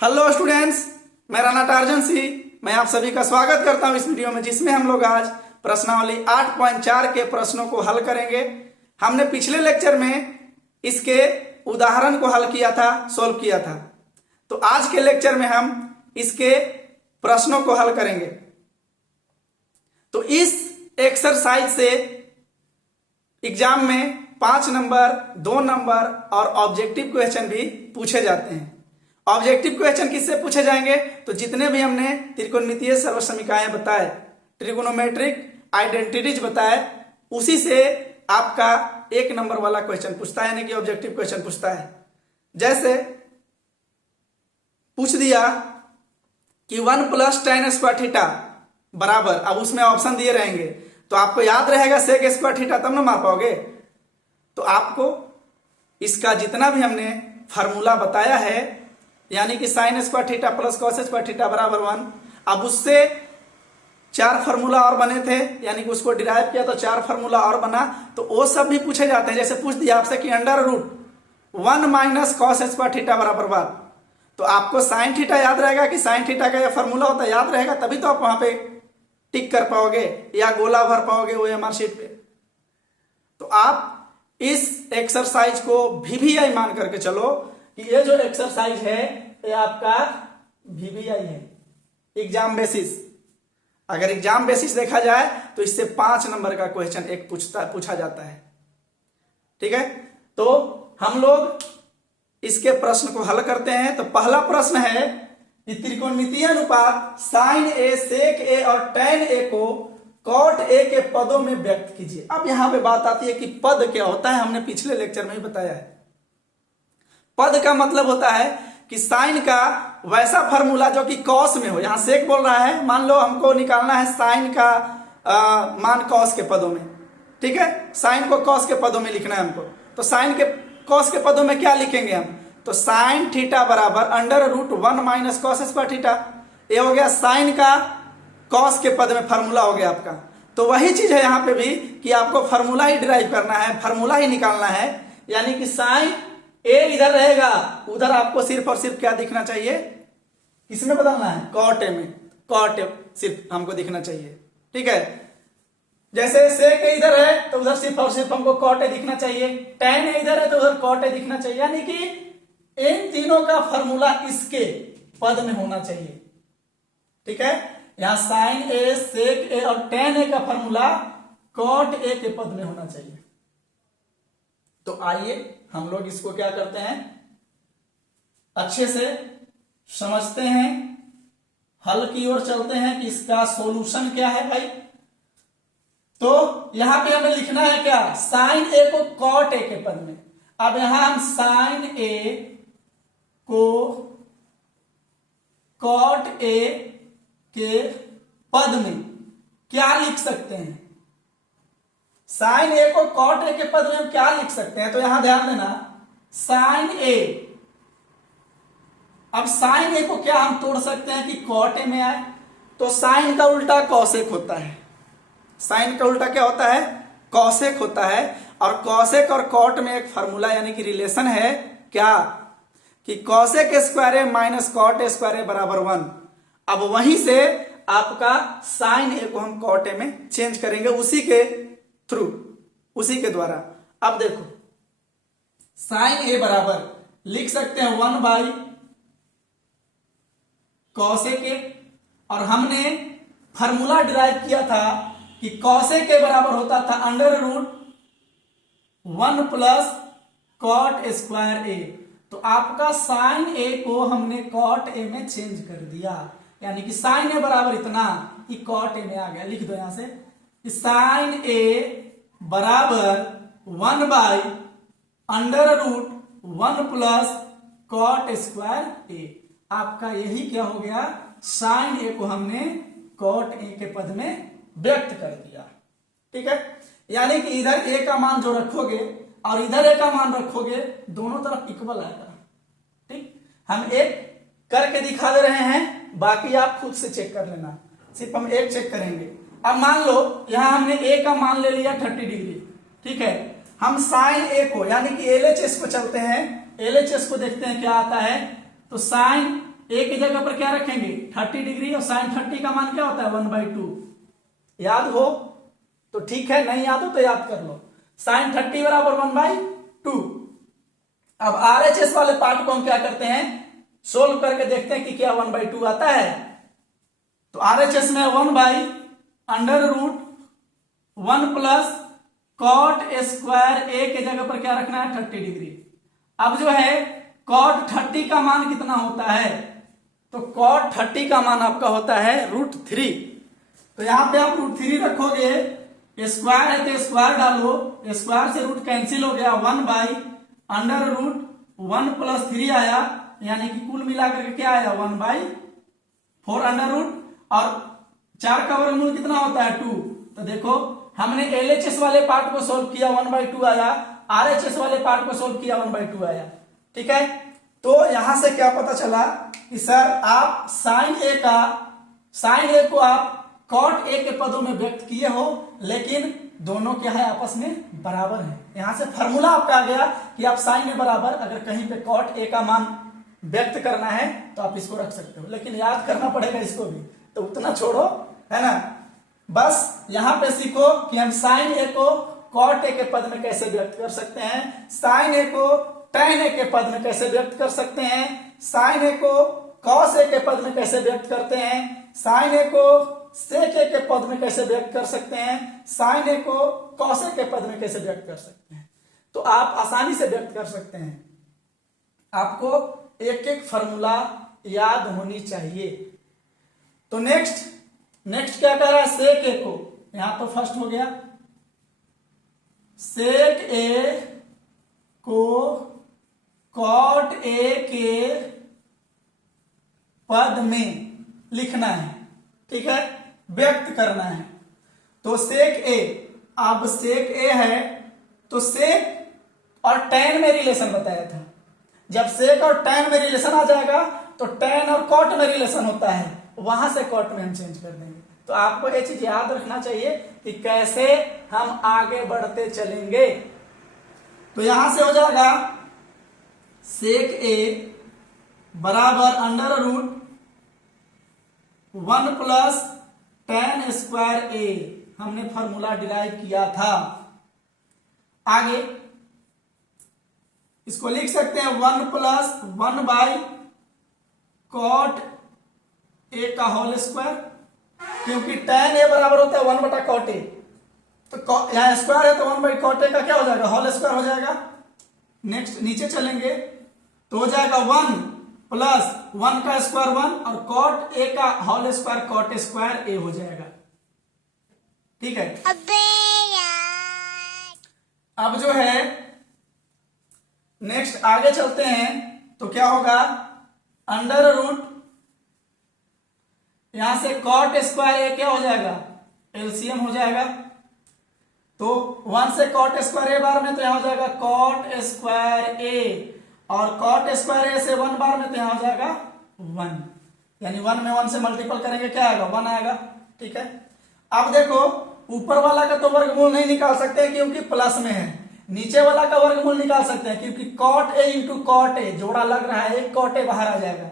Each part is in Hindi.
हेलो स्टूडेंट्स, मैं राणा टार्जन सिंह। मैं आप सभी का स्वागत करता हूं इस वीडियो में, जिसमें हम लोग आज प्रश्नावली 8.4 के प्रश्नों को हल करेंगे। हमने पिछले लेक्चर में इसके उदाहरण को हल किया था, सोल्व किया था। तो आज के लेक्चर में हम इसके प्रश्नों को हल करेंगे। तो इस एक्सरसाइज से एग्जाम में 5 नंबर, 2 नंबर और ऑब्जेक्टिव क्वेश्चन भी पूछे जाते हैं। ऑब्जेक्टिव क्वेश्चन किससे पूछे जाएंगे? तो जितने भी हमने त्रिकोणमितीय सर्वसमीकाएं बताए, ट्रिगोनोमेट्रिक आइडेंटिटीज बताए, उसी से आपका 1 नंबर वाला क्वेश्चन पूछता है, यानी कि ऑब्जेक्टिव क्वेश्चन पूछता है। जैसे पूछ दिया कि 1 + tan स्क्वायर थीटा बराबर, अब उसमें ऑप्शन दिए रहेंगे तो आपको याद रहेगा सेक स्क्वायर थीटा, तब ना मार पाओगे। तो आपको इसका जितना भी हमने फार्मूला बताया है, यानी कि sign square theta plus cos square theta बराबर 1, अब उससे 4 फार्मूला और बने थे, यानी कि उसको डिराइव किया तो 4 फार्मूला और बना, तो वो सब भी पूछे जाते हैं। जैसे पूछ दिया आपसे कि √1 - कॉस स्क्वायर थीटा बराबर 1, तो आपको साइन थीटा याद रहेगा कि साइन थीटा का यह फार्मूला होता है, याद रहेगा, तभी तो आप वहां पे टिक कर पाओगे या गोला भर पाओगे OMR शीट पे। तो आप इस एक्सरसाइज को VVI मान करके चलो कि ये जो एक्सरसाइज है ये आपका VVI है, एग्जाम बेसिस। अगर एग्जाम बेसिस देखा जाए तो इससे 5 नंबर का क्वेश्चन पूछा जाता है। ठीक है, तो हम लोग इसके प्रश्न को हल करते हैं। तो पहला प्रश्न है कि त्रिकोणमितीय अनुपात साइन A, सेक A और tan A को कॉट A के पदों में व्यक्त कीजिए। अब यहां पे बात आती है कि पद क्या होता है, हमने पिछले लेक्चर में ही बताया है। पद का मतलब होता है कि साइन का वैसा फार्मूला जो कि कॉस में हो। यहां सेक बोल रहा है, मान लो हमको निकालना है साइन का मान कॉस के पदों में। ठीक है, साइन को कॉस के पदों में लिखना है हमको। तो साइन के कॉस के पदों में क्या लिखेंगे हम? तो साइन थीटा बराबर √1 - कॉस स्क्वायर थीटा। ये हो गया साइन का कॉस के पद में फार्मूला हो गया आपका। तो वही चीज है यहाँ पे भी कि आपको फार्मूला ही डिराइव करना है, फार्मूला ही निकालना है। यानी कि साइन A इधर रहेगा, उधर आपको सिर्फ और सिर्फ क्या दिखना चाहिए? किसमें बदलना है? कॉट A में। कॉट A सिर्फ हमको दिखना चाहिए। ठीक है, जैसे सेक A इधर है तो उधर सिर्फ और सिर्फ हमको कॉट A दिखना चाहिए, tan A इधर है तो उधर कॉट A दिखना चाहिए। यानी कि इन तीनों का फार्मूला इसके पद में होना चाहिए। ठीक है, यहां साइन A, सेक A और tan A का फार्मूला कॉट A के पद में होना चाहिए। तो आइए हम लोग इसको क्या करते हैं, अच्छे से समझते हैं, हल की ओर चलते हैं कि इसका सॉल्यूशन क्या है भाई। तो यहां पे हमें लिखना है क्या? साइन A को कॉट A के पद में। अब यहां हम साइन A को कॉट A के पद में क्या लिख सकते हैं? साइन A को कॉट A के पद में हम क्या लिख सकते हैं? तो यहां ध्यान देना, साइन A, अब साइन A को क्या हम तोड़ सकते हैं कि कॉट A में आए? तो साइन का उल्टा कॉसेक होता है। साइन का उल्टा क्या होता है? कॉसेक होता है। और कॉसेक और कॉट में एक फार्मूला यानी कि रिलेशन है क्या, कि cosec square A - cot square A बराबर 1। अब वहीं से आपका साइन A को हम कॉट A में चेंज करेंगे, उसी के थ्रू, उसी के द्वारा। अब देखो साइन A बराबर लिख सकते हैं 1 कॉसेक A, और हमने फार्मूला डिराइव किया था कि कॉसेक A बराबर होता था √1 + कॉट स्क्वायर A। तो आपका साइन A को हमने कॉट A में चेंज कर दिया, यानी कि साइन A बराबर इतना कि कॉट A में आ गया। लिख दो यहां से साइन A बराबर 1/√1 + कॉट स्क्वायर A। आपका यही क्या हो गया? साइन A को हमने कॉट A के पद में व्यक्त कर दिया। ठीक है, यानी कि इधर A का मान जो रखोगे और इधर A का मान रखोगे, दोनों तरफ इक्वल आएगा। ठीक, हम एक करके दिखा दे रहे हैं, बाकी आप खुद से चेक कर लेना, सिर्फ हम एक चेक करेंगे। अब मान लो यहां हमने A का मान ले लिया 30 डिग्री। ठीक है, हम साइन A को यानी कि LHS को चलते हैं, LHS को देखते हैं क्या आता है। तो साइन ए की जगह पर क्या रखेंगे 30 डिग्री, और साइन 30 का मान क्या होता है 1/2। याद हो तो ठीक है, नहीं याद हो तो याद कर लो। साइन 30 बराबर 1/2। अब RHS वाले पार्ट को हम क्या करते हैं, सोल्व करके देखते हैं कि क्या 1/2 आता है। तो RHS में 1/√1 प्लस कॉट स्क्वायर ए के जगह पर क्या रखना है 30 डिग्री। अब जो है कॉट 30 का मान कितना होता है, तो कॉट 30 का मान आपका होता है √3। तो यहां पे आप √3 रखोगे, स्क्वायर है तो स्क्वायर डालो, स्क्वायर से रूट कैंसिल हो गया, 1/√1 प्लस 3 आया, यानी कि कुल मिलाकर के क्या आया 1/4 अंडर रूट। और 4 का वर्गमूल कितना होता है 2। तो देखो हमने LHS वाले पार्ट को सोल्व किया 1/2 आया, RHS वाले पार्ट को सोल्व किया 1/2 आया। ठीक है, तो यहां से क्या पता चला कि सर आप साइन ए को आप कॉट ए के पदों में व्यक्त किए हो, लेकिन दोनों क्या है आपस में बराबर है। यहां से फॉर्मूला आपका आ गया कि आप साइन ए बराबर, अगर कहीं पे कॉट ए का मान व्यक्त करना है तो आप इसको रख सकते हो, लेकिन याद करना पड़ेगा इसको भी, तो उतना छोड़ो, है ना। बस यहां पे सीखो कि हम साइन ए को कॉट ए के पद में कैसे व्यक्त कर सकते हैं, साइन ए को टैन ए के पद में कैसे व्यक्त कर सकते हैं, साइन ए को कॉस ए के पद में कैसे व्यक्त करते हैं, साइन ए को सेक ए के पद में कैसे व्यक्त कर सकते हैं, साइन ए को कॉस ए के पद में कैसे व्यक्त कर सकते हैं। तो आप आसानी से व्यक्त कर सकते हैं। आपको एक एक फॉर्मूला याद होनी चाहिए। तो नेक्स्ट क्या कर रहा है, सेक ए को, यहां पर फर्स्ट हो गया, सेक ए को कॉट ए के पद में लिखना है, ठीक है, व्यक्त करना है। तो सेक ए, अब सेक ए है तो सेक और टैन में रिलेशन बताया था, जब सेक और टैन में रिलेशन आ जाएगा तो टैन और कॉट में रिलेशन होता है, वहां से कॉट में हम चेंज कर देंगे। तो आपको ये चीज याद रखना चाहिए कि कैसे हम आगे बढ़ते चलेंगे। तो यहां से हो जाएगा सेक ए बराबर √1 प्लस टैन स्क्वायर ए, हमने फॉर्मूला डिराइव किया था। आगे इसको लिख सकते हैं 1 प्लस 1/कॉट ए का होल स्क्वायर, क्योंकि टैन ए बराबर होता है 1/कॉट ए, तो यहां स्क्वायर है तो 1/कॉट ए का क्या हो जाएगा होल स्क्वायर हो जाएगा। नेक्स्ट नीचे चलेंगे तो हो जाएगा 1 प्लस 1 का स्क्वायर 1 और कॉट ए का होल स्क्वायर कॉट स्क्वायर ए हो जाएगा। ठीक है, अब जो है नेक्स्ट आगे चलते हैं तो क्या होगा, अंडर रूट, यहां से कॉट स्क्वायर ए क्या हो जाएगा एलसीएम हो जाएगा। तो 1 से कॉट स्क्वायर ए बार में तो यहां हो जाएगा कॉट स्क्वायर ए, और कॉट स्क्वायर ए से 1 बार में तो यहां हो जाएगा 1, यानी 1 में 1 से मल्टीपल करेंगे क्या आएगा 1 आएगा। ठीक है, अब देखो ऊपर वाला का तो वर्गमूल नहीं निकाल सकते क्योंकि प्लस में है, नीचे वाला का वर्गमूल निकाल सकते हैं क्योंकि cot A into cot A जोड़ा लग रहा है, एक कॉट ए बाहर आ जाएगा।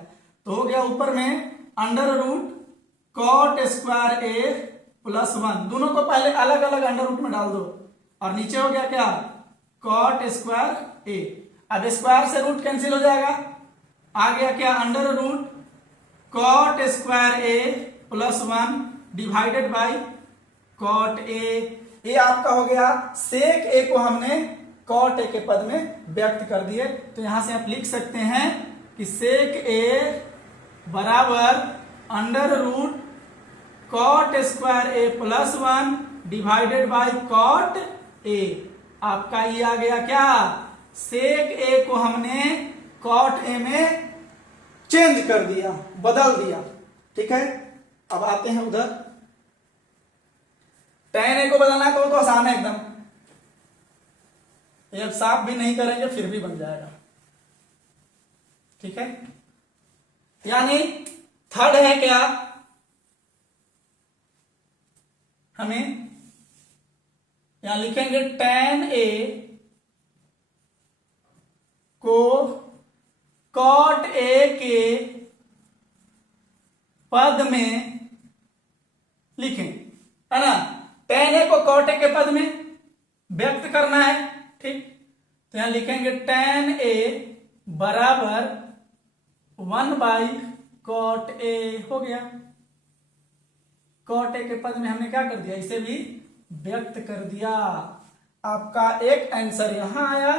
तो हो गया ऊपर में under root cot square A plus 1, दोनों को पहले अलग अलग अंडर रूट में डाल दो, और नीचे हो गया क्या कॉट स्क्वायर ए। अब स्क्वायर से रूट कैंसिल हो जाएगा, आ गया क्या under root cot square A plus 1 divided by cot A. ये आपका हो गया सेक ए को हमने कॉट ए के पद में व्यक्त कर दिए। तो यहां से आप लिख सकते हैं कि सेक ए बराबर under root cot square A plus 1 divided by cot A. आपका ये आ गया क्या, सेक ए को हमने कॉट ए में चेंज कर दिया, बदल दिया। ठीक है, अब आते हैं उधर, टैन ए को बदलना है तो आसान है एकदम, ये अब साफ भी नहीं करेंगे फिर भी बन जाएगा। ठीक है, यानी थर्ड है क्या, हमें यहां लिखेंगे टैन ए को कॉट ए के में लिखें, है ना। tan a को cot a के पद में व्यक्त करना है, ठीक। तो यहां लिखेंगे tan a बराबर 1/cot a हो गया। cot a के पद में हमने क्या कर दिया, इसे भी व्यक्त कर दिया। आपका एक आंसर यहां आया,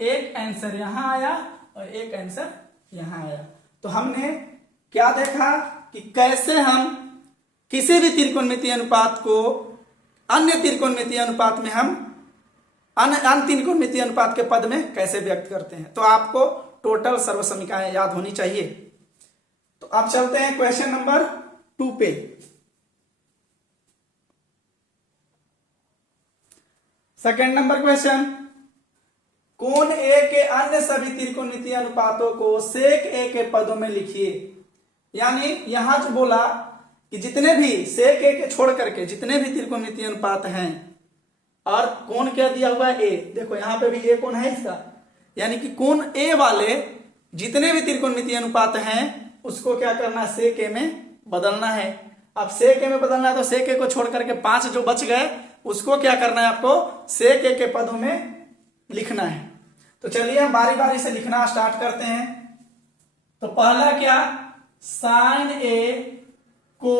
एक आंसर यहां आया और एक आंसर यहां आया। तो हमने क्या देखा कि कैसे हम किसी भी त्रिकोणमितीय अनुपात को अन्य त्रिकोणमितीय अनुपात में हम अन्य त्रिकोणमितीय अनुपात के पद में कैसे व्यक्त करते हैं। तो आपको टोटल सर्वसमीकरण याद होनी चाहिए। तो अब चलते हैं क्वेश्चन नंबर 2 पे। सेकंड नंबर क्वेश्चन, कोण ए के अन्य सभी त्रिकोणमितीय अनुपातों को सेक ए के पदों में लिखिए। यानी यहां जो बोला कि जितने भी सेक ए के छोड़ करके जितने भी त्रिकोणमितीय अनुपात हैं और कोण क्या दिया हुआ है, ए। देखो यहां पे भी ए कोण है इसका, यानी कि कोण ए वाले जितने भी त्रिकोणमितीय अनुपात हैं उसको क्या करना है, सेक ए में बदलना है। अब सेक ए में बदलना है तो सेक ए को छोड़ करके 5 जो बच गए उसको क्या करना है, आपको सेक ए के पदों में लिखना है। तो चलिए हम बारी बारी से लिखना स्टार्ट करते हैं। तो पहला क्या, साइन ए को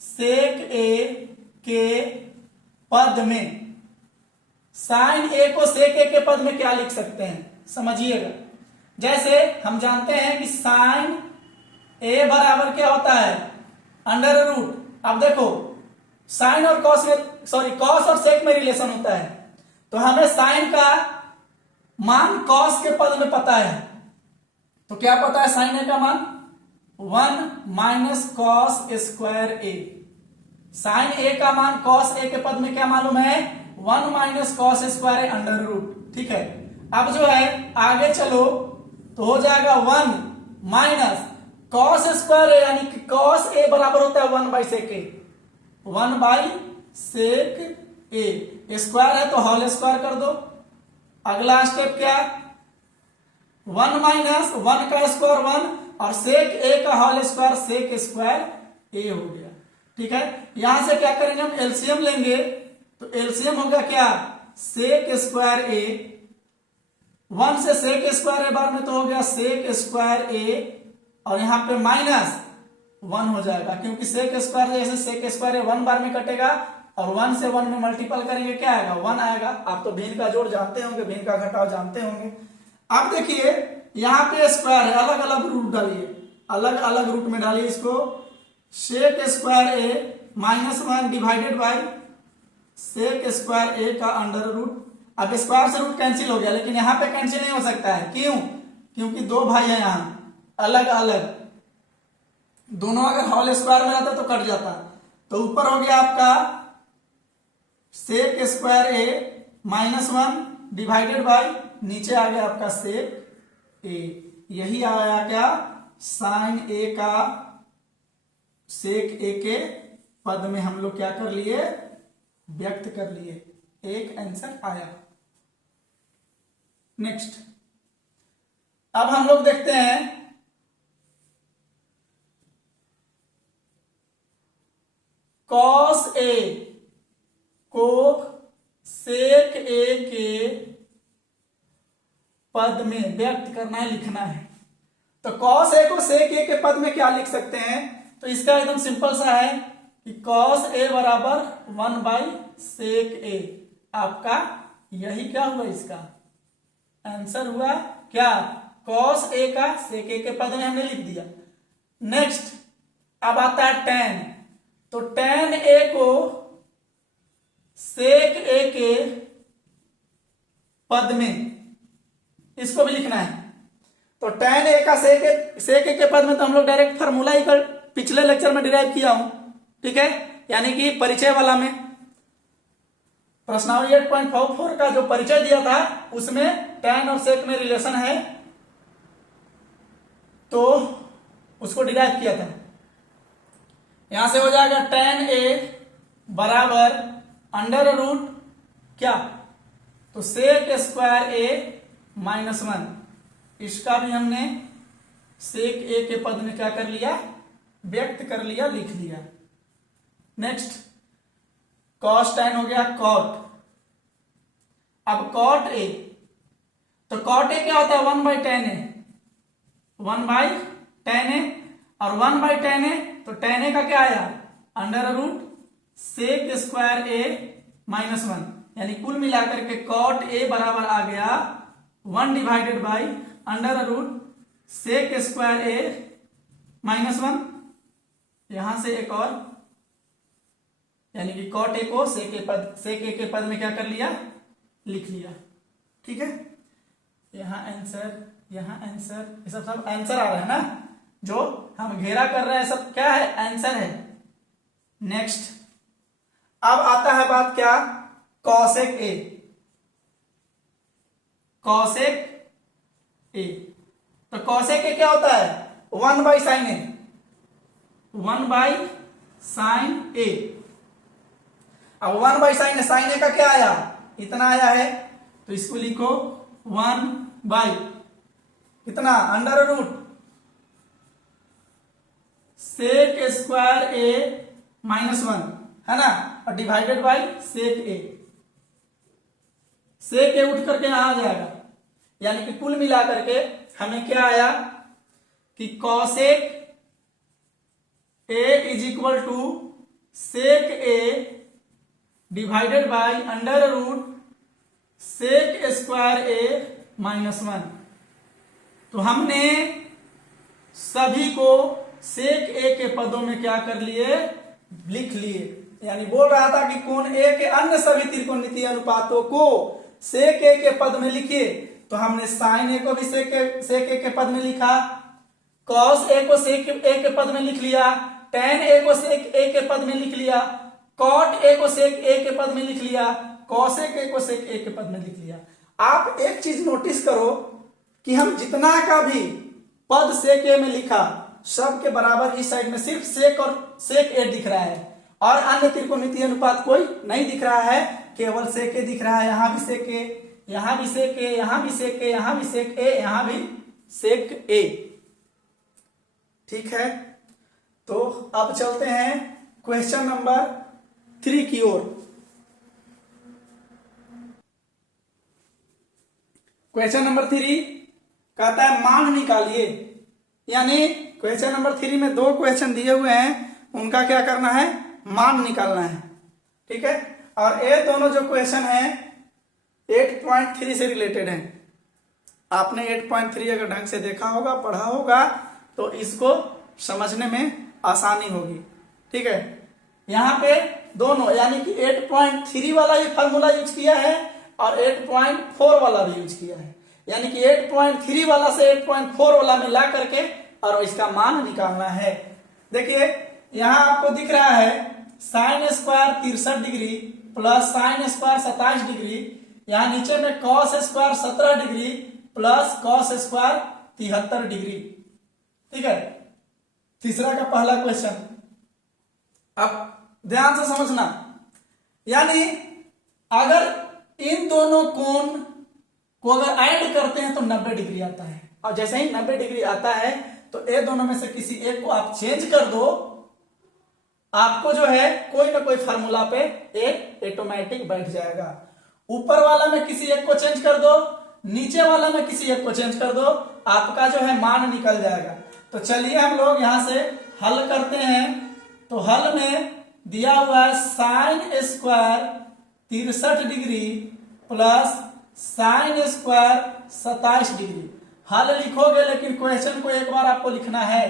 सेक ए के पद में, साइन ए को सेक ए के पद में क्या लिख सकते हैं समझिएगा। जैसे हम जानते हैं कि साइन ए बराबर क्या होता है, अंडर रूट। अब देखो साइन और कॉस में कॉस और सेक में रिलेशन होता है, तो हमें साइन का मान कॉस के पद में पता है। तो क्या पता है साइन ए का मान, 1 - cos स्क्वायर ए। साइन ए का मान कॉस ए के पद में क्या मालूम है, 1 - cos square A under root, ठीक है। अब जो है आगे चलो तो हो जाएगा 1 - cos स्क्वायर ए, यानी कि cos ए बराबर होता है 1/sec ए, 1/sec ए। स्क्वायर है तो होल स्क्वायर कर दो। अगला स्टेप क्या, 1 - 1 का स्क्वायर 1 और सेक ए का होल स्क्वायर सेक स्क्वायर ए हो गया, ठीक है। यहां से क्या करेंगे, हम एलसीएम लेंगे। तो एलसीएम होगा क्या, सेक स्क्वायर ए, 1 से सेक स्क्वायर ए बार में तो हो गया सेक स्क्वायर ए, और यहां पे -1 हो जाएगा, क्योंकि सेक स्क्वायर जैसे सेक स्क्वायर ए 1 बार में कटेगा और 1 से 1 में मल्टीपल करेंगे क्या आएगा, 1 आएगा। आप तो भिन्न का जोड़ जानते होंगे, भिन्न का घटाव जानते होंगे। अब देखिए यहां पे स्क्वायर है, अलग अलग रूट डालिए, अलग अलग रूट में डालिए इसको। Sec square A -1 divided by sec square A का अंडर रूट। अब स्क्वायर से रूट कैंसिल हो गया, लेकिन यहां पे कैंसिल नहीं हो सकता है, क्यों, क्योंकि 2 भाई है यहां अलग अलग, दोनों अगर होल स्क्वायर में रहता तो कट जाता। तो ऊपर हो गया आपका sec square A -1 divided by, नीचे आ गया आपका सेक ए। यही आया क्या, साइन ए का सेक ए के पद में हम लोग क्या कर लिए, व्यक्त कर लिए। एक आंसर आया। नेक्स्ट अब हम लोग देखते हैं कॉस ए को सेक ए के पद में व्यक्त करना है, लिखना है। तो कॉस ए को सेक ए के पद में क्या लिख सकते हैं, तो इसका एकदम सिंपल सा है कि कॉस ए बराबर 1/sec ए। आपका यही क्या हुआ, इसका आंसर हुआ क्या, कॉस ए का सेक ए के पद में हमने लिख दिया। नेक्स्ट अब आता है tan। तो tan ए को सेक ए के पद में इसको भी लिखना है। तो tan ए का सेक ए के पद में तो हम लोग डायरेक्ट फार्मूला ही कर पिछले लेक्चर में डिराइव किया हूं, ठीक है, यानी कि परिचय वाला में प्रश्नावली 8.44 का जो परिचय दिया था उसमें tan और सेक में रिलेशन है, तो उसको डिराइव किया था। यहां से हो जाएगा tan ए बराबर अंडर रूट क्या, तो सेक स्क्वायर ए -1, इसका भी हमने सेक ए के पद में क्या कर लिया, व्यक्त कर लिया, लिख लिया। नेक्स्ट cos tan हो गया cot। अब cot a, तो cot a क्या होता है 1/tan a, 1/tan a, और 1/tan a तो tan a का क्या आया under root sec square a -1, यानी कुल मिलाकर के cot a बराबर आ गया 1 divided by under root sec square a -1। यहां से एक और, यानी कि cot a को सेक a के पद में क्या कर लिया, लिख लिया। ठीक है, यहां आंसर, यहां आंसर, ये सब आंसर आ रहा है ना, जो हम घेरा कर रहे हैं सब क्या है, आंसर है। नेक्स्ट अब आता है बात क्या, cosec a, cosec a, तो cosec a क्या होता है 1/sin a, 1/sin a। अब 1/sin a, sin a का क्या आया इतना आया है, तो इसको लिखो 1 इतना under root sec square a -1 है ना, और divided by sec a। Sec a उठ करके यहां आ जाएगा, यानी कि कुल मिलाकर के हमें क्या आया कि cosec a is equal to sec a divided by under root sec square a -1। तो हमने सभी को सेक a के पदों में क्या कर लिए, लिख लिए। यानी बोल रहा था कि कोण a के अन्य सभी त्रिकोणमितीय अनुपातों को सेक a के पद में लिखिए, तो हमने साइन a को भी सेक a के पद में लिखा, कॉस a को सेक a के पद में लिख लिया, tan a को सेक a के पद में लिख लिया, कॉट a को सेक a के पद में लिख लिया, कॉसेक a को सेक a के पद में लिख लिया। आप एक चीज नोटिस करो कि हम जितना का भी पद सेक a में लिखा सब के बराबर इस साइड में सिर्फ सेक और सेक a दिख रहा है, और अन्य त्रिकोणमितीय अनुपात कोई नहीं दिख रहा है, केवल सेक a दिख रहा है। यहां भी सेक a, यहां भी सेक a, यहां भी सेक a, यहां भी सेक a, यहां भी सेक a। ठीक है, तो अब चलते हैं क्वेश्चन नंबर 3 की ओर। क्वेश्चन नंबर 3 कहता है मान निकालिए, यानी क्वेश्चन नंबर 3 में 2 क्वेश्चन दिए हुए हैं, उनका क्या करना है, मान निकालना है। ठीक है, और ये दोनों जो क्वेश्चन हैं 8.3 से रिलेटेड हैं। आपने 8.3 अगर ढंग से देखा होगा, पढ़ा होगा, तो इसको समझने में आसानी होगी। ठीक है, यहां पे दोनों यानी कि 8.3 वाला ये फॉर्मूला यूज किया है और 8.4 वाला भी यूज किया है, यानी कि 8.3 वाला से 8.4 वाला मिला करके और इसका मान निकालना है। देखिए यहां आपको दिख रहा है sine square 63 degree plus sine square 27 degree, यहां नीचे में cos square 17 degree plus cos square 73 degree. ठीक है, तीसरा का पहला क्वेश्चन। अब ध्यान से समझना, यानी अगर इन दोनों कोण को अगर ऐड करते हैं तो 90 डिग्री आता है, और जैसे ही 90 डिग्री आता है तो ये दोनों में से किसी एक को आप चेंज कर दो, आपको जो है कोई ना कोई फार्मूला पे एक ऑटोमेटिक बैठ जाएगा। ऊपर वाला में किसी एक को चेंज कर दो, नीचे वाला में किसी एक को चेंज कर दो, आपका जो है मान निकल जाएगा। तो चलिए हम लोग यहां से हल करते हैं। तो हल में दिया हुआ है sine square 63 degree plus sine square 27 degree. हल लिखोगे लेकिन क्वेश्चन को एक बार आपको लिखना है,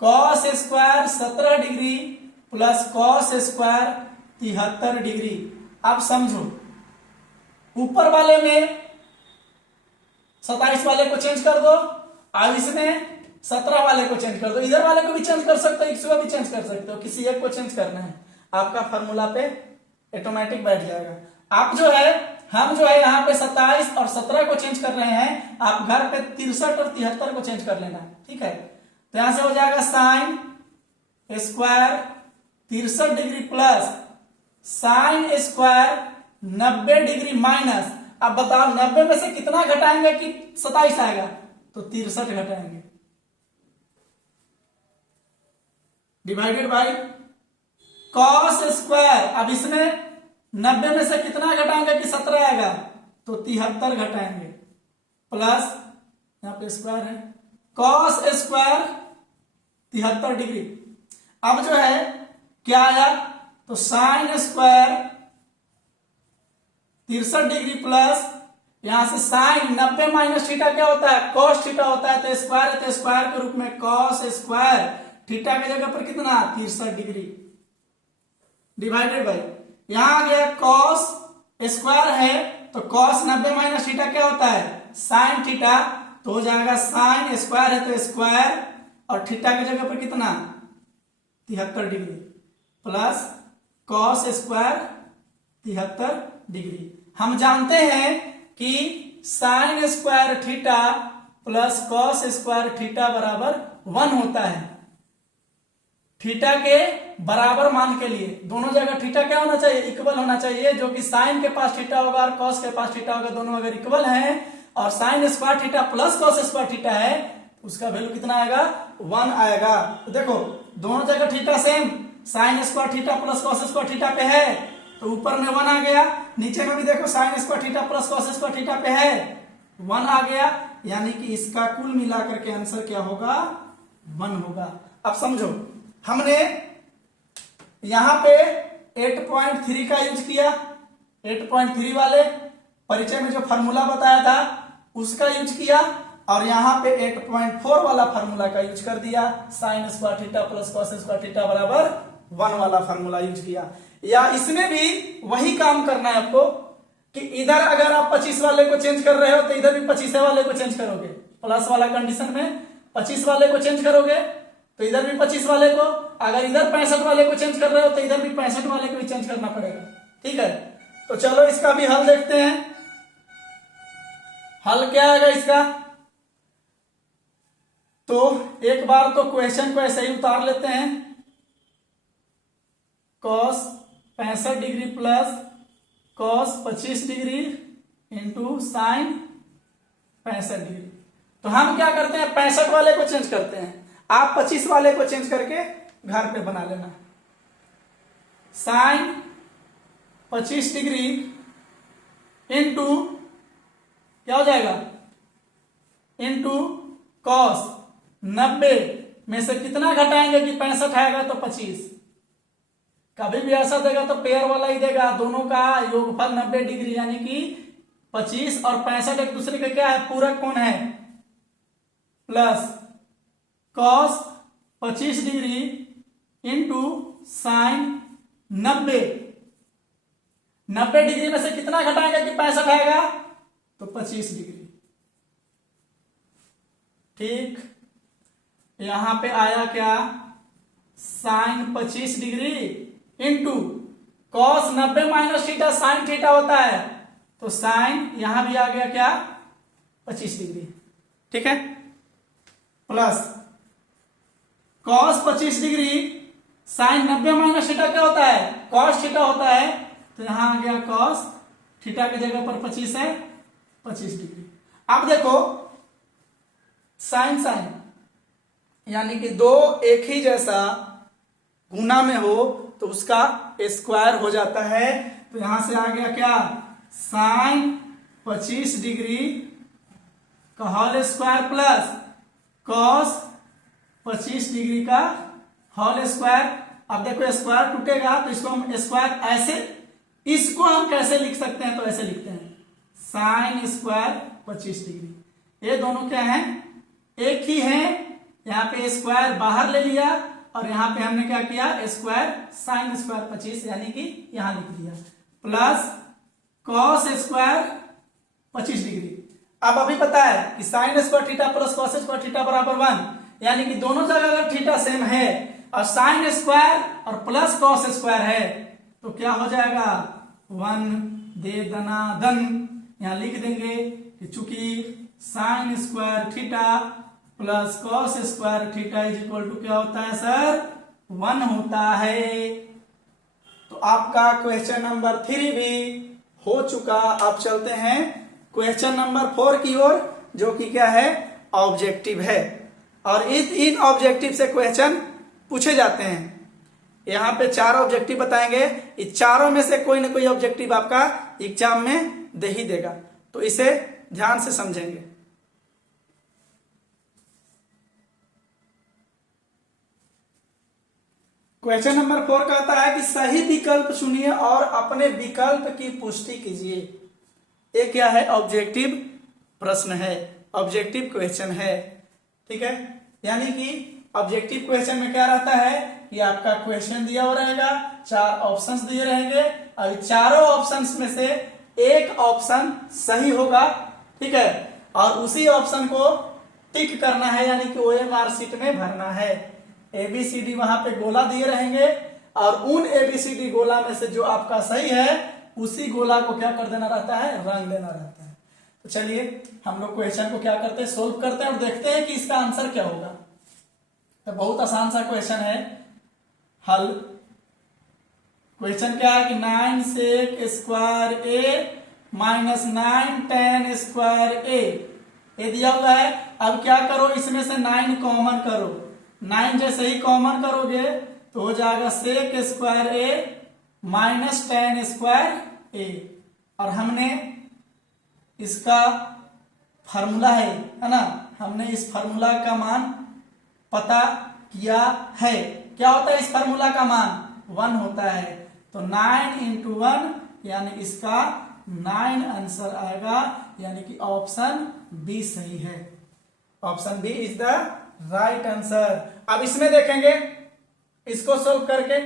cos square 17 degree plus cos square 73 degree. अब समझो, ऊपर वाले में 27 वाले को चेंज कर दो, अब इसमें 17 वाले को चेंज कर दो, इधर वाले को भी चेंज कर सकते हो, इसको भी चेंज कर सकते हो, किसी एक को चेंज करना है, आपका फार्मूला पे ऑटोमेटिक बैठ जाएगा। आप जो है, हम जो है यहाँ पे 27 और 17 को चेंज कर रहे हैं, आप घर पे 63 और 73 को चेंज कर लेना। ठीक है, तो यहां से हो जाएगा sine square 63 degree plus sine square 90 degree minus, अब बताओ 90 में से कितना घटाएंगे कि 27 आएगा, तो 63 घटाएंगे। Divided by cos square. अब इसमें 90 में से कितना घटाएंगे कि 17 आएगा, तो 73 घटाएंगे, प्लस यहां पे स्क्वायर है कॉस स्क्वायर 73 डिग्री। अब जो है क्या आया, तो साइन स्क्वायर 63 डिग्री प्लस यहां से साइन 90 माइनस थीटा क्या होता है, कॉस थीटा होता है, तो स्क्वायर है तो स्क्वायर के रूप में कॉस स्क्वायर थीटा की जगह पर कितना 63 डिग्री डिवाइडेड बाई यहां आ गया कॉस स्क्वायर है तो कॉस 90 माइनस थीटा क्या होता है साइन थीटा, तो हो जाएगा साइन स्क्वायर है तो स्क्वायर और थीटा की जगह पर कितना 73 degree plus cos square 73 degree. हम जानते हैं कि sign square theta plus cos square theta बराबर 1 होता है। थीटा के बराबर मान के लिए दोनों जगह थीटा क्या होना चाहिए, इक्वल होना चाहिए, जो कि साइन के पास थीटा होगा और कॉस के पास थीटा होगा, दोनों अगर इक्वल हैं और sign square theta plus cos square theta है उसका वैल्यू कितना आएगा 1 आएगा। तो देखो दोनों जगह theta same, sign square theta plus cos square theta पे है तो ऊपर में 1 आ गया, नीचे में भी देखो sign square theta plus cos square theta पे है 1 आ गया, यानी कि इसका कुल मिलाकर के आंसर क्या होगा 1 होगा। अब समझो हमने यहां पे 8.3 का यूज किया, 8.3 वाले परिचय में जो फार्मूला बताया था उसका यूज किया और यहां पे 8.4 वाला फार्मूला का यूज कर दिया, sign square theta plus cos square theta बराबर 1 वाला फार्मूला यूज किया। या इसमें भी वही काम करना है आपको कि इधर अगर आप 25 वाले को चेंज कर रहे हो तो इधर भी 25 वाले को चेंज करोगे, प्लस वाला कंडीशन में 25 वाले को चेंज करोगे तो इधर भी 25 वाले को, अगर इधर 65 वाले को चेंज कर रहे हो तो इधर भी 65 वाले को भी चेंज करना पड़ेगा। ठीक है, तो चलो इसका भी हल देखते हैं। हल क्या आएगा इसका, तो एक बार तो क्वेश्चन को ऐसे ही उतार लेते हैं, cos 65 degree plus cos 25 degree into sine 65 degree. तो हम क्या करते हैं 65 वाले को चेंज करते हैं, आप 25 वाले को चेंज करके घर पे बना लेना। साइन 25 डिग्री इंटू क्या हो जाएगा इंटू कॉस 90 में से कितना घटाएंगे कि 65 आएगा तो 25। कभी भी ऐसा देगा तो पेयर वाला ही देगा, दोनों का योगफल 90 डिग्री यानी कि 25 और 65 एक दूसरे का क्या है पूरक कोण है, plus cos 25 degree into sine 90 degree में से कितना घटाएंगे कि 65 आएगा तो 25 डिग्री। ठीक, यहां पे आया क्या sine 25 degree into cos 90 minus theta sine theta होता है तो साइन यहां भी आ गया क्या 25 डिग्री। ठीक है, plus cos 25 degree sine 90 minus theta क्या होता है कॉस थीटा होता है, तो यहां आ गया कॉस थीटा की जगह पर 25 है 25 डिग्री। अब देखो साइन साइन यानी कि दो एक ही जैसा गुना में हो तो उसका स्क्वायर हो जाता है, तो यहां से आ गया क्या साइन 25 डिग्री का whole square plus cos 25 degree का होल स्क्वायर। अब देखो स्क्वायर टूटेगा तो इसको हम स्क्वायर ऐसे, इसको हम कैसे लिख सकते हैं, तो ऐसे लिखते हैं साइन स्क्वायर 25 डिग्री। ये दोनों क्या हैं एक ही है, यहाँ पे स्क्वायर बाहर ले लिया और यहाँ पे हमने क्या किया स्क्वायर साइन स्क्वायर 25 यानी कि यहां लिख दिया, प्लस कॉस स्क्वायर 25 डिग्री। अब अभी पता है कि sign square theta plus cos square theta बराबर 1, यानी कि दोनों जगह अगर थीटा सेम है और साइन स्क्वायर और प्लस कॉस स्क्वायर है तो क्या हो जाएगा 1 दे दना दन, यहां लिख देंगे कि चूंकि sine square theta plus cos square theta is equal to क्या होता है सर 1 होता है। तो आपका क्वेश्चन नंबर 3 भी हो चुका। अब चलते हैं क्वेश्चन नंबर 4 की ओर, जो कि क्या है ऑब्जेक्टिव है, और इन ऑब्जेक्टिव से क्वेश्चन पूछे जाते हैं। यहाँ पे 4 ऑब्जेक्टिव बताएंगे, इस चारों में से कोई ना कोई ऑब्जेक्टिव आपका एग्जाम में दे ही देगा, तो इसे ध्यान से समझेंगे। क्वेश्चन नंबर 4 कहता है कि सही विकल्प चुनिए और अपने विकल्प की पुष्टि कीजिए। ये क्या है? ऑब्जेक्टिव प्रश्न है, ऑब्जेक्टिव क्वेश्चन है, ठीक है। यानी कि ऑब्जेक्टिव क्वेश्चन में क्या रहता है कि आपका क्वेश्चन दिया हुआ रहेगा, 4 ऑप्शंस दिए रहेंगे और चारों ऑप्शंस में से एक ऑप्शन सही होगा, ठीक है, और उसी ऑप्शन को टिक करना है, यानी कि OMR शीट में भरना है। ABCD वहां पे गोला दिए रहेंगे और उन ABCD गोला में से जो आपका सही है उसी गोला को क्या कर देना रहता है? रंग देना रहता है। तो चलिए हम लोग क्वेश्चन को क्या करते हैं? सोल्व करते हैं और देखते हैं कि इसका आंसर क्या होगा। तो बहुत आसान सा क्वेश्चन है। हल क्वेश्चन क्या है कि 9 sec square A minus 9 tan square A ये दिया हुआ है। अब क्या करो, इसमें से 9 कॉमन करो। 9 जैसे ही कॉमन करोगे तो हो जाएगा sec square A minus tan square A, और हमने इसका फार्मूला है ना, हमने इस फार्मूला का मान पता किया है। क्या होता है इस फार्मूला का मान? 1 होता है। तो 9 इंटू 1 यानी इसका 9 आंसर आएगा, यानी कि ऑप्शन बी सही है। Option B is the right answer. अब इसमें देखेंगे, इसको सोल्व करके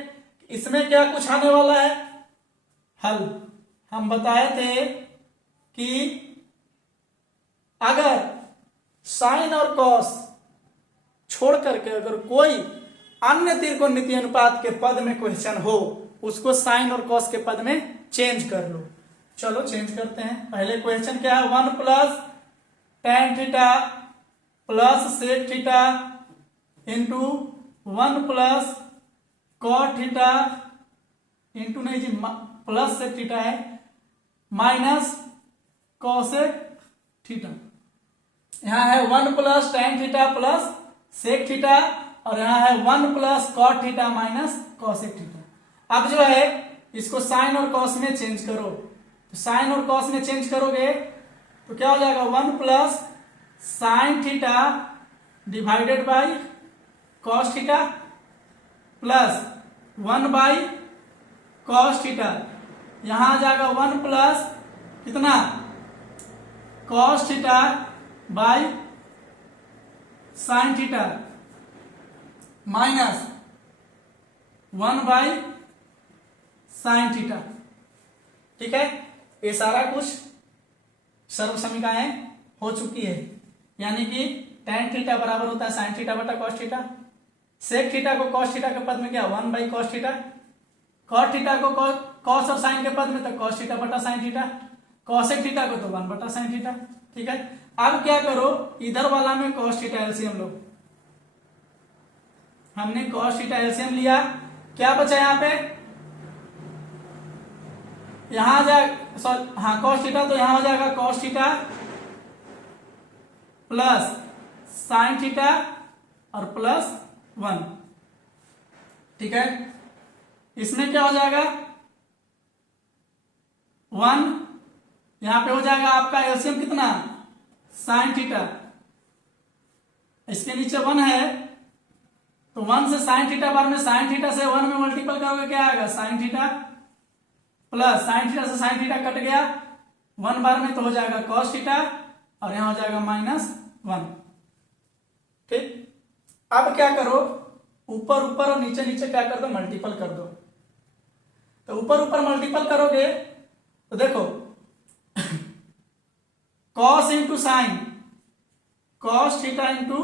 इसमें क्या कुछ आने वाला है। हल हम बताए थे कि अगर साइन और कॉस छोड़ करके अगर कोई अन्य त्रिकोणमितीय अनुपात के पद में क्वेश्चन हो, उसको साइन और कॉस के पद में चेंज कर लो। चलो चेंज करते हैं। पहले क्वेश्चन क्या है? 1 plus tan theta plus sec theta into 1 plus cot theta into नहीं जी प्लस सेक थीटा है माइनस कॉसेक थीटा। यहां है 1 plus tan theta plus sec theta और यहां है 1 plus cot theta minus cosec theta. अब जो है इसको साइन और कॉस में चेंज करो। तो साइन और कॉस में चेंज करोगे तो क्या हो जाएगा? 1 plus sine theta divided by cos theta plus 1 by cos theta. यहां आ जाएगा 1 प्लस कितना? Cos theta by sine theta minus 1 by sine theta. ठीक है, ये सारा कुछ सर्व समीकरणाएं हो चुकी है। यानी कि tan थीटा बराबर होता है साइन थीटा बटा कॉस थीटा। सेक थीटा को कॉस थीटा के पद में क्या? 1 by cos theta. Cot theta को कॉस और साइन के पद में तो कॉस थीटा बटा साइन थीटा। कॉसेक थीटा को तो 1 बटा साइन थीटा। ठीक है, अब क्या करो, इधर वाला में कॉस थीटा एलसीएम लो। हमने कॉस थीटा एलसीएम लिया, क्या बचा यहां पे? यहां आ जाएगा सॉरी हाँ कॉस थीटा, तो यहां हो जाएगा cos theta plus sine theta और प्लस 1। ठीक है, इसमें क्या हो जाएगा? 1 यहां पे हो जाएगा आपका एलसीएम कितना? Sine theta. इसके नीचे 1 है तो 1 से साइन थीटा बार में साइन थीटा से 1 में मल्टीपल करोगे क्या आएगा? Sign theta plus sine theta से साइन थीटा कट गया 1 बार में तो हो जाएगा कॉस थीटा और यहां हो जाएगा -1। ठीक, अब क्या करो, ऊपर ऊपर और नीचे नीचे क्या कर दो? मल्टीपल कर दो। तो ऊपर ऊपर मल्टीपल करोगे तो देखो cos into sine, cos theta into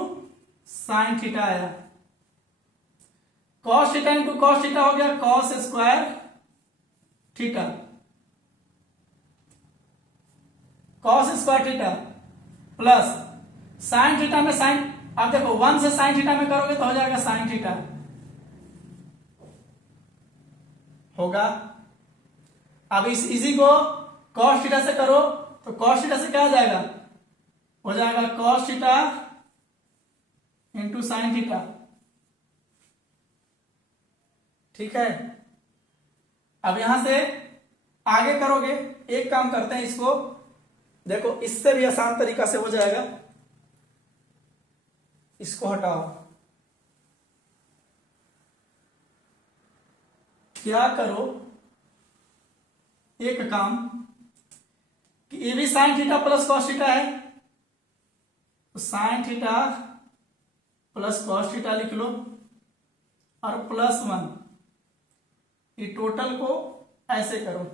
sine theta आया। Cos theta into cos theta हो गया cos square theta, cos square theta plus sine theta में साइन, अब देखो 1 से साइन थीटा में करोगे तो हो जाएगा साइन थीटा होगा। अब इसी को कॉस थीटा से करो तो कॉस थीटा से क्या हो जाएगा? हो जाएगा cos theta into sine theta ठीक है। अब यहां से आगे करोगे, एक काम करते हैं, इसको देखो इससे भी आसान तरीका से हो जाएगा। इसको हटाओ, क्या करो, एक काम कि ये भी sign theta plus cos theta है, तो sign theta plus cos theta लिख लो और +1, ये टोटल को ऐसे करो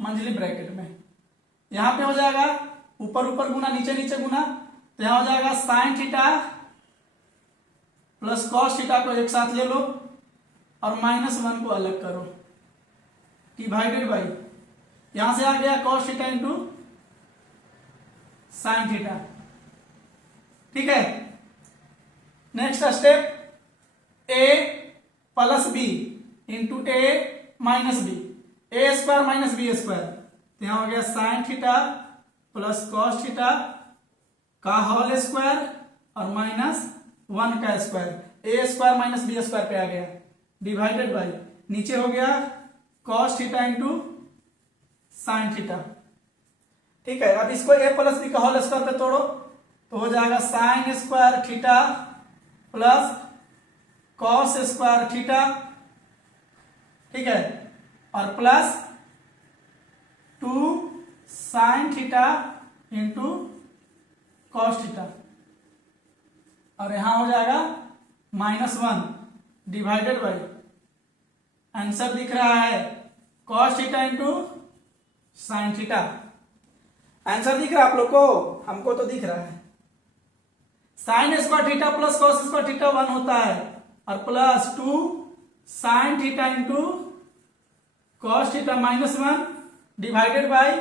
मंझली ब्रैकेट में। यहां पे हो जाएगा ऊपर ऊपर गुना, नीचे नीचे गुना, तो यहां हो जाएगा sign theta plus cos theta को एक साथ ले लो और -1 को अलग करो, डिवाइडेड बाई, यहां से आ गया cos theta into sine theta. ठीक है। Next step, a plus B into a minus B, a square minus B square, तो यहां हो गया sine theta plus cos theta का होल स्क्वायर और -1 का square, a square minus B square पे आ गया, डिवाइडेड बाई, नीचे हो गया cos theta into sine theta. ठीक है। अब इसको a प्लस बी का होल स्क्वायर पे तोड़ो, तो हो जाएगा sign square theta plus cos square theta, ठीक है, और plus 2 sine theta into cos theta, और यहां हो जाएगा -1 डिवाइडेड बाई, आंसर दिख रहा है cos theta into sine theta. Answer दिख रहा है आप लोग को? हमको तो दिख रहा है। Sign square theta plus cos square theta 1 होता है, और plus 2 sine theta into cos theta -1 divided by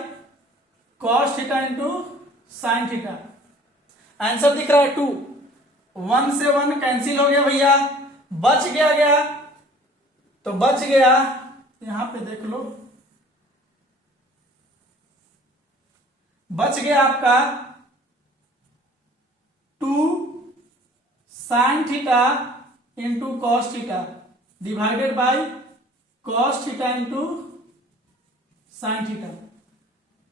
cos theta into sine theta. Answer दिख रहा है 2। 1 से 1 कैंसिल हो गया भैया, बच गया, तो बच गया, यहां पे देख लो, बच गया आपका 2 sine theta into cos theta divided by cos theta into sine theta.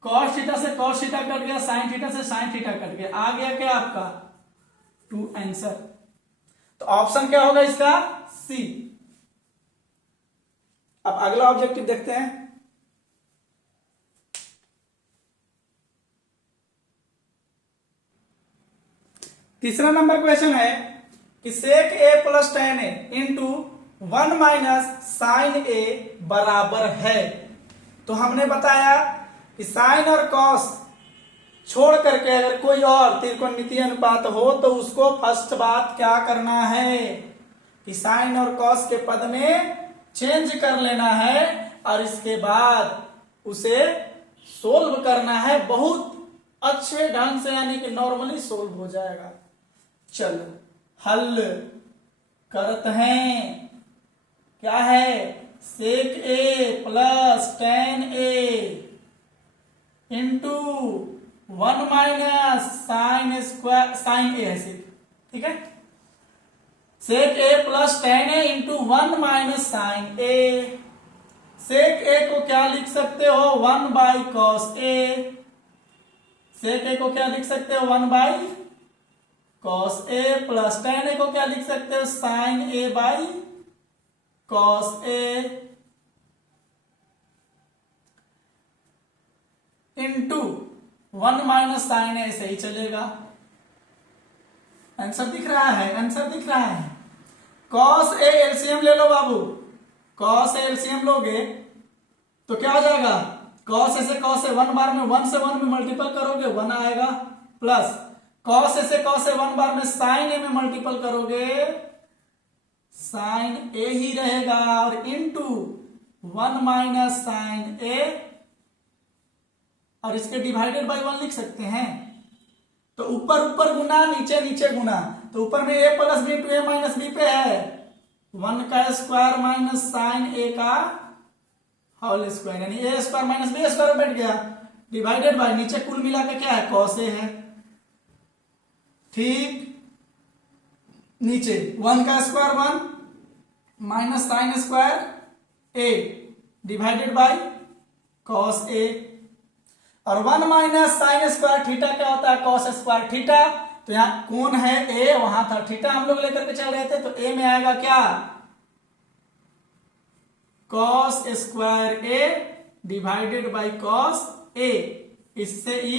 Cos theta से कॉस थीटा कट गया, साइन थीटा से साइन थीटा कट गया, आ गया क्या आपका 2 आंसर। तो ऑप्शन क्या होगा इसका? सी। अब अगला ऑब्जेक्टिव देखते हैं। तीसरा नंबर क्वेश्चन है कि sec a plus tan a into 1 minus sine a बराबर है। तो हमने बताया कि साइन और कॉस छोड़ करके अगर कोई और त्रिकोणमितीय अनुपात हो तो उसको फर्स्ट बात क्या करना है कि साइन और कॉस के पद में चेंज कर लेना है और इसके बाद उसे सोल्व करना है बहुत अच्छे ढंग से, यानी कि नॉर्मली सोल्व हो जाएगा। चलो हल करते हैं। क्या है? Sec a plus tan a into 1 minus sine square sine a है सेक, ठीक है। Sec a plus tan a into 1 minus sine a। Sec a को क्या लिख सकते हो? 1 by cos a। Sec a को क्या लिख सकते हो? 1 by cos a plus tan a को क्या लिख सकते हो? Sine a by cos a into 1 minus sine a से ही चलेगा। आंसर दिख रहा है? आंसर दिख रहा है। कॉस a एलसीएम ले लो बाबू। कॉस a एलसीएम लोगे तो क्या हो जाएगा? कॉस a से कॉस a 1 बार में 1 से 1 में मल्टीपल करोगे 1 आएगा, प्लस कॉस a से कॉस a 1 बार में साइन a में मल्टीपल करोगे साइन a ही रहेगा, और इंटू 1 माइनस साइन a, और इसके डिवाइडेड बाई 1 लिख सकते हैं। तो ऊपर ऊपर गुना, नीचे नीचे गुना, तो ऊपर में a plus B into a minus B पे है 1 का स्क्वायर माइनस साइन a का होल स्क्वायर, यानी a square minus B square बैठ गया, डिवाइडेड बाई नीचे कुल मिला के क्या है? कॉस a है। ठीक, नीचे 1 का square 1 minus sine square A divided by cos A, और 1 माइनस साइन स्क्वायर थीटा क्या होता है, कॉस स्क्वायर थीटा। तो यहाँ कौन है ए, वहां था थीटा हम लोग लेकर के चल रहे थे, तो ए में आएगा क्या, cos square A divided by cos A. इससे ई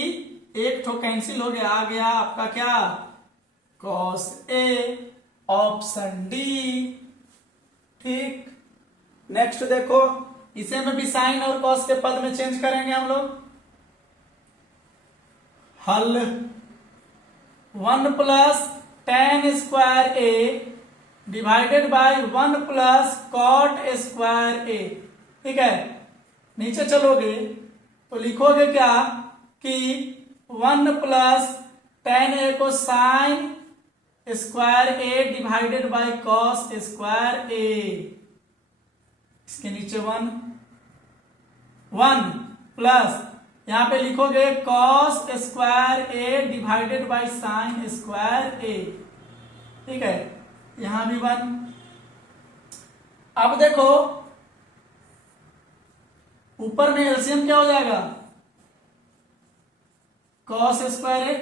एक ठो कैंसिल हो गया, आ गया आपका क्या, कॉस ए, ऑप्शन डी। ठीक, नेक्स्ट देखो, इसे में भी साइन और कॉस के पद में चेंज करेंगे हम लोग। हल 1 plus tan square A divided by 1 plus cot square A. ठीक है, नीचे चलोगे तो लिखोगे क्या कि 1 प्लस tan ए को sine square A divided by cos square A. इसके नीचे 1 प्लस यहां पे लिखोगे cos square A divided by sine square A. ठीक है, यहां भी 1। अब देखो ऊपर में एलसीएम क्या हो जाएगा, कॉस स्क्वायर ए।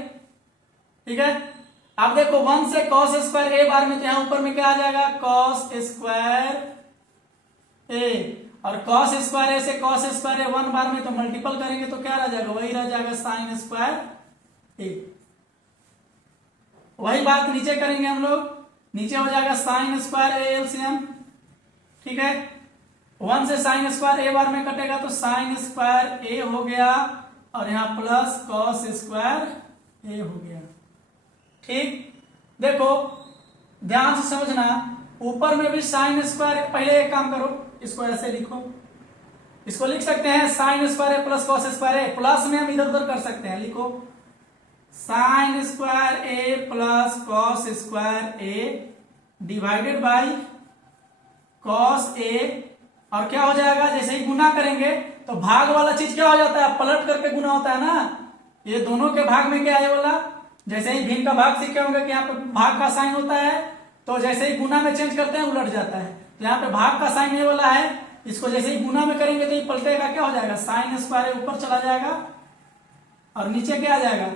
ठीक है, अब देखो 1 से कॉस स्क्वायर ए बार में, तो यहां ऊपर में क्या आ जाएगा, कॉस स्क्वायर ए, और कॉस स्क्वायर ए से कॉस स्क्वायर ए 1 बार में, तो मल्टीपल करेंगे तो क्या रह जाएगा, वही रह जाएगा साइन स्क्वायर ए। वही बात नीचे करेंगे हम लोग, नीचे हो जाएगा साइन स्क्वायर ए एलसीएम। ठीक है, 1 से साइन स्क्वायर ए बार में कटेगा तो साइन स्क्वायर ए हो गया, और यहां प्लस कॉस स्क्वायर ए हो गया। ठीक, देखो ध्यान से समझना, ऊपर में भी साइन स्क्वायर, पहले एक काम करो, इसको ऐसे लिखो, इसको लिख सकते हैं sine square A plus cos square A, plus में हम इधर उधर कर सकते हैं, लिखो sine square A plus cos square A divided by cos A, और क्या हो जाएगा, जैसे ही गुना करेंगे तो भाग वाला चीज क्या हो जाता है, पलट करके गुना होता है ना। ये दोनों के भाग में क्या है वाला, जैसे ही भिन्न का भाग सीखे होंगे कि यहाँ पे भाग का साइन होता है, तो जैसे ही गुना में चेंज करते हैं उलट जाता है। तो यहाँ पे भाग का साइन ये वाला है, इसको जैसे ही गुना में करेंगे तो ये पलटेगा, क्या हो जाएगा, साइन स्क्वायर ए ऊपर चला जाएगा, और नीचे क्या आ जाएगा,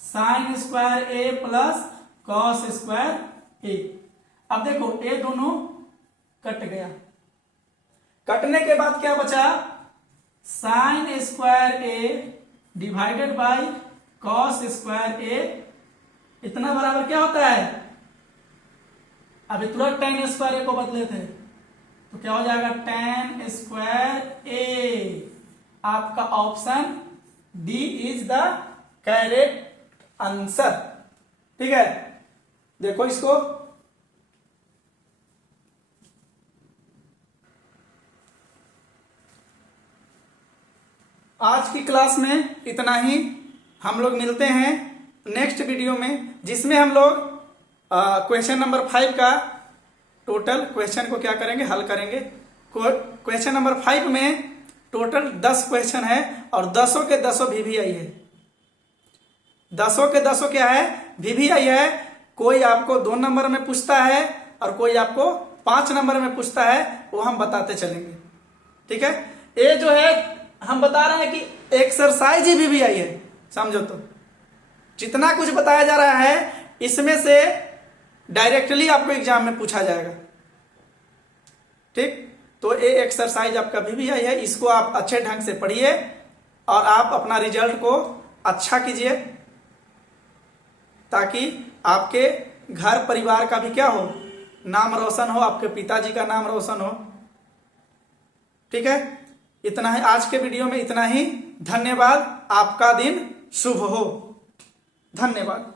sign square A plus cos square ए। अब देखो ए दोनों कट गया, कटने के बाद क्या बचा, sine square A divided by cos square A, इतना बराबर क्या होता है, अभी तुरंत tan स्क्वायर ए को बदले थे, तो क्या हो जाएगा, tan स्क्वायर ए। आपका option D is the correct answer. ठीक है, देखो इसको, आज की क्लास में इतना ही। हम लोग मिलते हैं नेक्स्ट वीडियो में, जिसमें हम लोग क्वेश्चन नंबर 5 का टोटल क्वेश्चन को क्या करेंगे, हल करेंगे। क्वेश्चन नंबर 5 में टोटल 10 क्वेश्चन है, और 10 के 10 VVI है। 10 के 10 क्या है, VVI है। कोई आपको 2 नंबर में पूछता है और कोई आपको 5 नंबर में पूछता है, वो हम बताते चलेंगे। ठीक है, ये जो है हम बता रहे हैं कि एक्सरसाइज ही VVI है, समझो। तो जितना कुछ बताया जा रहा है इसमें से डायरेक्टली आपको एग्जाम में पूछा जाएगा। ठीक, तो ये एक्सरसाइज आपका VVI है, इसको आप अच्छे ढंग से पढ़िए और आप अपना रिजल्ट को अच्छा कीजिए, ताकि आपके घर परिवार का भी क्या हो, नाम रोशन हो, आपके पिताजी का नाम रोशन हो। ठीक है, इतना ही आज के वीडियो में, इतना ही। धन्यवाद, आपका दिन शुभ हो। धन्यवाद।